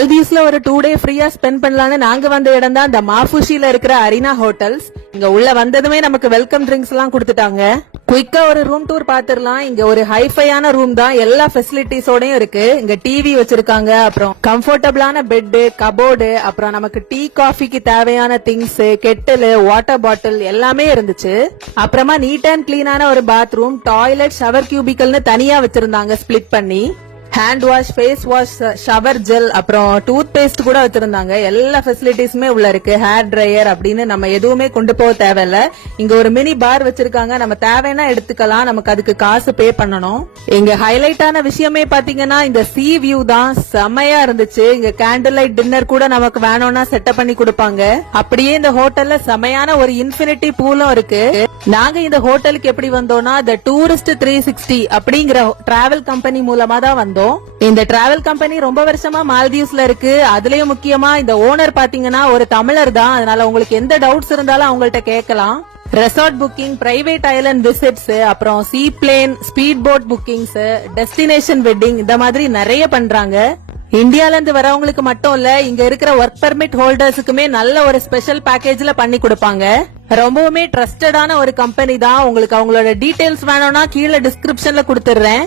மால்தீவ்ஸ்ல ஒரு 2 டே ஃப்ரீயா ஸ்பெண்ட் பண்ணலாம்னு நாங்க வந்த இடம் தான் இந்த மாஃபுஷில இருக்கிற அரினா ஹோட்டல்ஸ். இங்க உள்ள வந்ததுமே நமக்கு வெல்கம் ட்ரிங்க்ஸ் எல்லாம் கொடுத்துட்டாங்க. குயிக்கா ஒரு ரூம் டூர் பாத்துரலாம். இங்க ஒரு ஹைஃபையான ரூம் தான், எல்லா ஃபெசிலிட்டிஸோடயும் இருக்கு. இங்க டிவி வச்சிருக்காங்க, அப்புறம் கம்ஃபர்டபிளான பெட், கபோர்டு, அப்புறம் நமக்கு டீ காஃபிக்கு தேவையான திங்ஸ், கெட்டில், வாட்டர் பாட்டில் எல்லாமே இருந்துச்சு. அப்புறமா நீட் அண்ட் கிளீனான ஒரு பாத்ரூம், டாய்லெட், ஷவர் கியூபிக்கல்னு தனியா வச்சிருந்தாங்க ஸ்பிளிட் பண்ணி. Hand wash, face wash, shower gel, அப்புறம் டூத் பேஸ்ட் கூட வச்சிருந்தாங்க. எல்லா ஃபெசிலிட்டிஸுமே உள்ள இருக்கு. ஹேர் ட்ரையர் அப்படின்னு நம்ம எதுவுமே கொண்டு போக தேவையில்ல. இங்க ஒரு மினி பார் வச்சிருக்காங்க, நம்ம தேவைன்னா எடுத்துக்கலாம், நமக்கு அதுக்கு காசு பே பண்ணணும். இங்க ஹைலைட்டான விஷயமே பாத்தீங்கன்னா இந்த சீ வியூ தான். செமையா இருந்துச்சு. இங்க கேண்டில் லைட் டின்னர் கூட நமக்கு வேணும்னா செட்டப் பண்ணி கொடுப்பாங்க. அப்படியே இந்த ஹோட்டல்ல செமையான ஒரு இன்ஃபினிட்டி பூலும் இருக்கு. நாங்க இந்த ஹோட்டலுக்கு எப்படி வந்தோம்னா இந்த டூரிஸ்ட் 360 அப்படிங்கிற டிராவல் கம்பெனி மூலமா தான் வந்தோம். இந்த டிராவல் கம்பெனி ரொம்ப வருஷமா மால்தீவ்ஸ்ல இருக்கு. அதுலயும் முக்கியமா இந்த ஓனர் பாத்தீங்கன்னா ஒரு தமிழர் தான். அதனால உங்களுக்கு எந்த டவுட்ஸ் இருந்தாலும் அவங்கள்ட்ட கேட்கலாம். Resort booking, private island visits, அப்புறம் sea plane, speed boat bookings, destination wedding, இந்த மாதிரி நிறைய பண்றாங்க. இந்தியால இருந்து வரவங்களுக்கு மட்டும் இல்ல, இங்க இருக்கிற ஒர்க் பெர்மிட் ஹோல்டர்ஸுக்குமே நல்ல ஒரு ஸ்பெஷல் பேக்கேஜ்ல பண்ணி கொடுப்பாங்க. ரொம்பவுமே ட்ரஸ்டடான ஒரு கம்பெனி தான். உங்களுக்கு அவங்களோட டீடைல்ஸ் வேணும்னா கீழே டிஸ்கிரிப்ஷன்ல கொடுத்துடுறேன்.